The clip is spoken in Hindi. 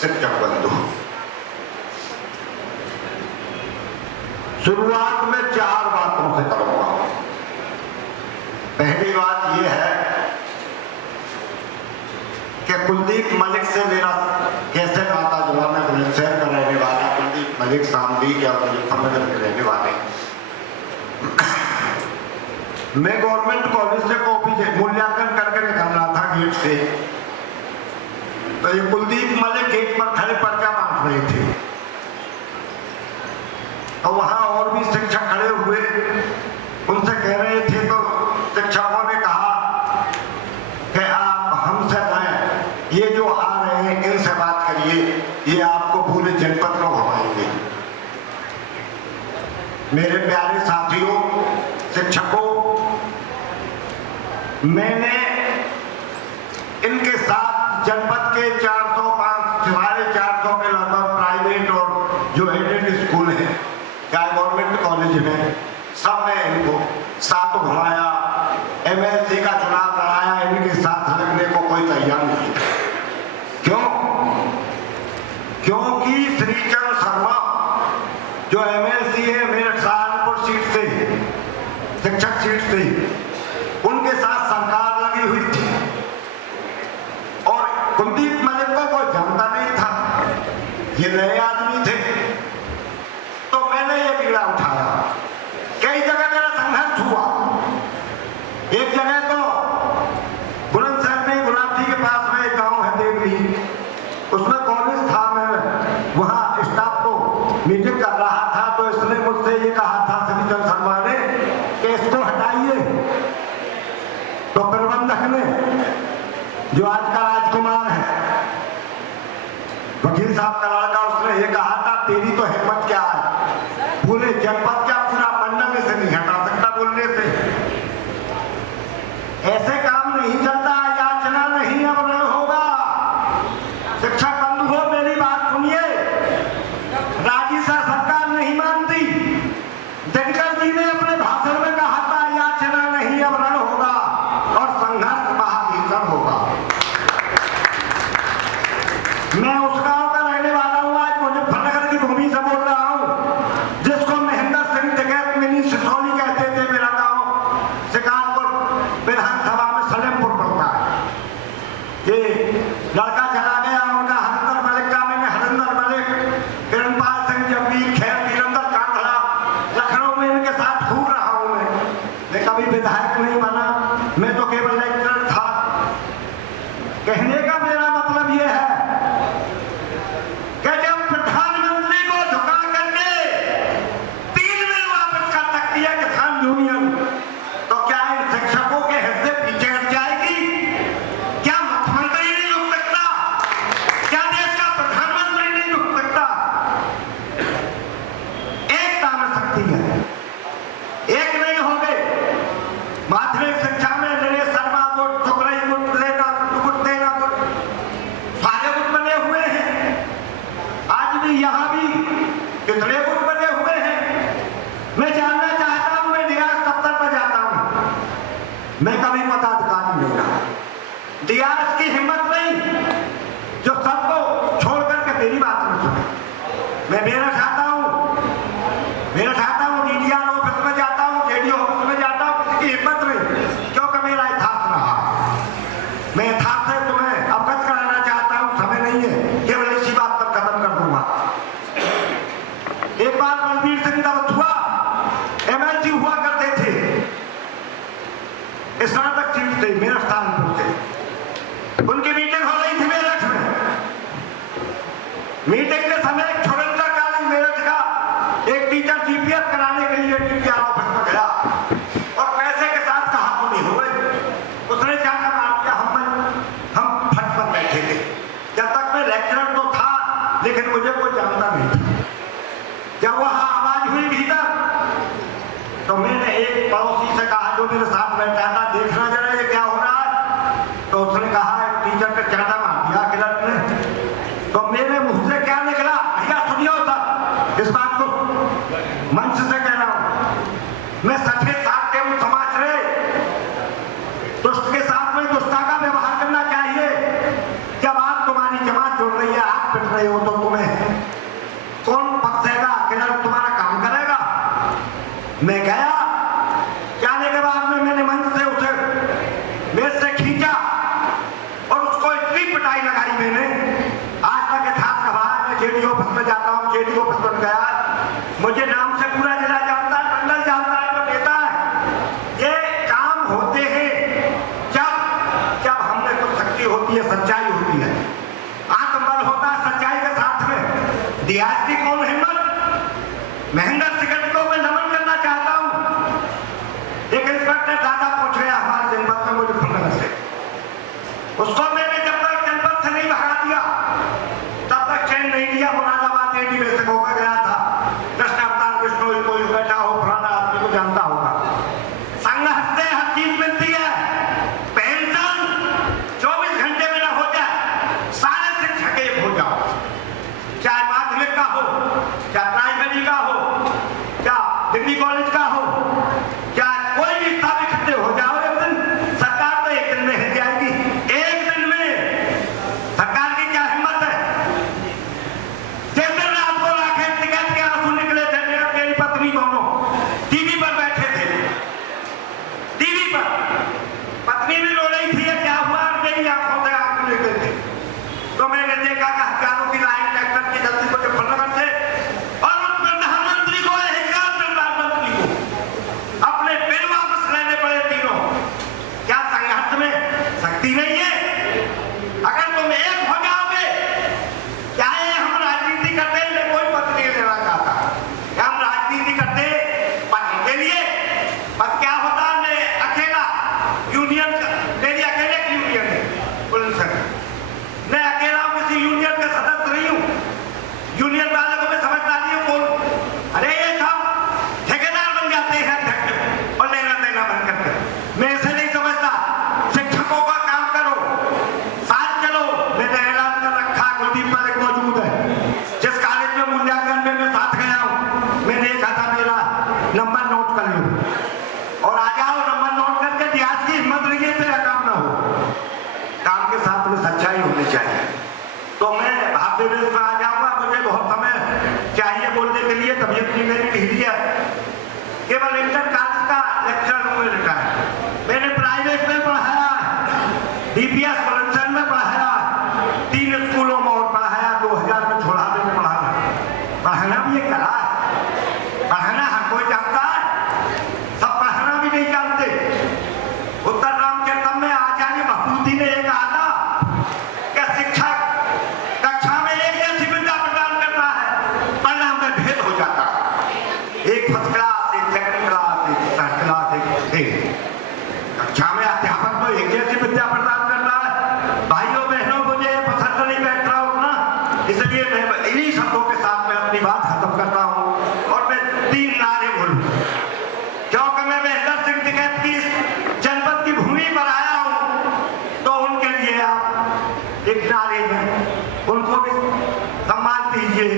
शिक्षक बंधु, शुरुआत में 4 बातों से करूंगा। पहली बात यह है कि कुलदीप मलिक से मेरा कैसे नाता जुड़ा। मैं बुलंदशहर का रहने वाला, कुलदीप मलिक शामली के और मुजफ्फरनगर के रहने वाले। मैं गवर्नमेंट कॉलेज से कॉपी मूल्यांकन करके निकल रहा था गेट से, तो ये कुलदीप मलिक गेट पर खड़े पर्चा बांट रहे थे। तो वहां और भी शिक्षक खड़े हुए, उनसे कह रहे थे, तो शिक्षकों ने कहा कि आप हमसे न, ये जो आ रहे हैं इनसे बात करिए, ये आपको पूरे जनपद में घुमाएंगे। मेरे प्यारे साथियों, शिक्षकों, मैंने इनके साथ जनपद के 400-450 के लगभग प्राइवेट और जो एडेड स्कूल हैं, चाहे गवर्नमेंट कॉलेज में, सब में इनको साथ घुमाया। MLC का चुनाव कराया, इनके साथ लगने को कोई तैयार नहीं था। क्यों? क्योंकि श्रीचंद शर्मा जो MLC है मेरठ सहारनपुर सीट से, शिक्षक सीट से, उनके साथ सरकार लगी हुई थी और कुलदीप मलिक को कोई जानता नहीं था, ये नए आदमी थे। तो मैंने ये बीड़ा उठाया। कई जगह मेरा संघर्ष हुआ। एक जगह तो बुलंदशहर में गुलाब जी के पास में एक गांव है देवली, उसमें कॉलेज था। मैं वहां स्टाफ को मीटिंग कर रहा था, तो इसने मुझसे ये कहा था, श्रीचंद शर्मा ने, कि इसको हटाइए। तो प्रबंधक ने, जो आज का राजकुमार है, वकील साहब का लड़का, उसने ये कहा था, तेरी तो हिम्मत क्या है, पूरे जनपद क्या पूरा मंडल इसे नहीं हटा सकता बोलने से। ऐसे काम नहीं चलता, याचना नहीं अब रण होगा। शिक्षक बंधुओं, मेरी बात सुनिए। राजीसा सरकार नहीं मानती। दिनकर जी ने अपने भाषण में कहा था, याचना नहीं अब रण होगा और संघर्ष महाभीषण होगा। मैं उस गांव का रहने वाला हूं, आज मुजफ्फरनगर की भूमि से बोल रहा हूं, जिसको महेंद्र सिंह टिकैत मिनी सिसौली कहते थे। मेरा गांव शिकारपुर विधानसभा में सलेमपुर पड़ता है। ये लड़का चला गया उनका, हरिंदर मलिक का। मैंने हरिंदर मलिक, किरणपाल सिंह, जबीर खैर, वीरेंद्र कांगड़ा, लखनऊ में इनके साथ घूम रहा हूं। मैं कभी विधायक नहीं बना, मैं तो केवल लेक्चरर था। कहने का मेरा मतलब यह है कि जब प्रधानमंत्री को झुका करके 3 दिन वापस कर सकती है किसान यूनियन, तो क्या इन शिक्षकों के हिस्से पीछे हट जाएगी? क्या मुख्यमंत्री नहीं रुक सकता? क्या देश का प्रधानमंत्री नहीं रुक सकता? एकता में शक्ति है, एक नहीं हो गए। माध्यमिक शिक्षा में नरेश शर्मा गुट, ठुकराई गुट, गुट देना गुट, सारे गुट बने हुए हैं। आज भी यहाँ भी कितने गुट बने हुए हैं। मैं जानना चाहता हूँ, मैं डीआरएस दफ्तर पर जाता हूँ, मैं कभी पदाधिकारी नहीं रहा। डीआरएस की हिम्मत नहीं जो सबको छोड़ करके मेरी बात में सुने। मैं मेरठ आता हूँ, डीडीआर ऑफिस में जाता हूँ, जेडीओ ऑफिस में जाता हूँ, किसी की हिम्मत नहीं, क्योंकि मेरा इतिहास रहा। मैं इतिहास से तुम्हें अवगत कराना चाहता हूँ, समय नहीं है, केवल इसी बात पर खत्म कर दूंगा। एक बार बलबीर सिंह दत्त हुआ, MLC हुआ करते थे, स्नातक सीट से, मेरठ सहारनपुर से। उनकी मीटिंग हो रही थी मेरठ में। मीटिंग के समय एक छोटा कॉलेज मेरठ का एक टीचर GPS कराने के लिए डीडीआर ऑफिस में गया और पैसे के साथ कहा सुनी हो गई। उसने जाकर मार दिया। हम फट पर बैठे थे। जब तक मैं लेक्चरर तो था, लेकिन मुझे कोई जानता नहीं था। जब वहां आवाज हुई भीतर, तो मैंने एक पड़ोसी से कहा, जो मेरे साथ बैठा था, देखना जरा ये क्या हो रहा है। तो उसने कहा, एक टीचर का चाटा मार दिया क्लर्क ने। तो मेरे मुंह से क्या निकला, भैया सुनियो सर, इस बात को मंच से कह रहा हूं। मैं सच्चे साथ के समाज रहे, दुष्ट के साथ में दुष्टा का व्यवहार करना चाहिए। जब आप तुम्हारी जमात जुड़ रही है, आप पिट रहे हो, तो तुम्हें कौन पकड़ेगा? अकेला तुम्हारा काम करेगा? मैं गया, जाने के बाद में मैंने मंच से उसे मेज से खींचा और उसको इतनी पिटाई लगाई मैंने, आज तक यथार्थ कहा है। मैं जेडी ऑफिस में जाता हूँ, जेडी ऑफिस में गया, मुझे नाम से पूरा जिला जानता है, मंडल जानता है, वो नेता है। ये काम होते हैं जब हमने कुछ शक्ति होती है, सच्चाई होती है, आत्मबल होता है सच्चाई के साथ में। दियाज की कौन हिम्मत? महेंद्र सिंह को मैं नमन करना चाहता हूं। एक इंस्पेक्टर दादा पूछ गया हमारे जनपद में मुजफ्फरनगर से, उसको मैंने जब तक जनपद से नहीं भगा दिया तब तक चैन नहीं दिया। मुरादाबाद एडी में से होकर गया था, कृष्ण अवतार विष्णु कोई बैठा हो, पुराना आदमी को जानता होगा। संघर्ष से हर चीज मिलती है। पेंशन 24 घंटे में ना हो जाए, सारे शिक्षक एक हो जाओ, चाहे माध्यमिक का हो, चाहे प्राइमरी का हो, चाहे डिग्री कॉलेज का हो, चाहे कोई भी सब इकट्ठे हो जाओ। एक दिन सरकार तो एक दिन में हिल जाएगी, एक दिन में। सरकार की क्या हिम्मत है? जिस दिन रात को लाखें टिकट के आंसू निकले थे, मेरी पत्नी दोनों टीवी पर बैठे थे, टीवी पर पत्नी भी रो रही थी, क्या हुआ? मेरी आंखों से आंसू निकले थे। तो मैंने देखा कि हजारों की लाइन ट्रैक्टर की जल्दी मुजफ्फरनगर से, और उस प्रधानमंत्री को, प्रधानमंत्री को अपने बिल वापस लेने पड़े तीनों। क्या संघर्ष में शक्ति नहीं है? अगर तुम एक हो जाओगे, चाहे हम राजनीति करते हैं, मैं कोई पद नहीं लेना चाहता, हम राजनीति करते पद के लिए। पद क्या होता है? मैं अकेला यूनियन, मेरी अकेले की यूनियन है पुलिस है, मैं अकेला हूं, किसी यूनियन के सदस्य नहीं हूं। यूनियन वाले को मैं समझता नहीं हूं कौन। अरे ये सब ठेकेदार बन जाते हैं अध्यक्ष और लेना देना बंद करके। मैं ऐसे नहीं समझता। शिक्षकों का काम करो, साथ चलो। मैंने ऐलान कर रखा, कुलदीप पर एक मौजूद है, जिस कॉलेज में मूल्यांकन में मैं साथ गया हूं, मैंने कहा था मेरा नंबर नोट कर लो और आ जाओ। नंबर नोट करके दियाज की हिम्मत नहीं है, तेरा काम ना हो। काम के साथ में सच्चाई होनी चाहिए। तो मैं भाव विवेक में आ जाऊंगा, मुझे बहुत समय चाहिए बोलने के लिए, तबीयत भी मेरी ढीली है। केवल इंटर कॉलेज का लेक्चर में लिखा है, मैंने प्राइवेट में पढ़ाया है, डीपीएस बुलंदशहर में पढ़ाया, 3 स्कूलों में और पढ़ाया, 2000 में छोड़ा मैंने पढ़ाना। पढ़ाना भी एक कला है, पढ़ाना हर कोई जानता है, सब पढ़ाना भी नहीं जानते। उत्तर रामचरितम में आचार्य महमूदी ने एक कहा कि शिक्षक कक्षा में एक जैसी विद्या प्रदान करता है, परिणाम में भेद हो जाता है। एक फर्स्ट क्लास, एक सेकंड क्लास, एक थर्ड क्लास, एक कक्षा में अध्यापक तो एक जैसी विद्या प्रदान कर रहा है। भाइयों बहनों, मुझे पसंद नहीं बैठ रहा उतना, इसलिए मैं इन्हीं शब्दों के साथ मैं अपनी बात खत्म करता हूँ और मैं 3 नारे बोलूँ, क्योंकि मैं महेंद्र सिंह टिकैत की जनपद की भूमि पर आया हूं। तो उनके लिए आप एक नारे में उनको भी सम्मान दीजिए।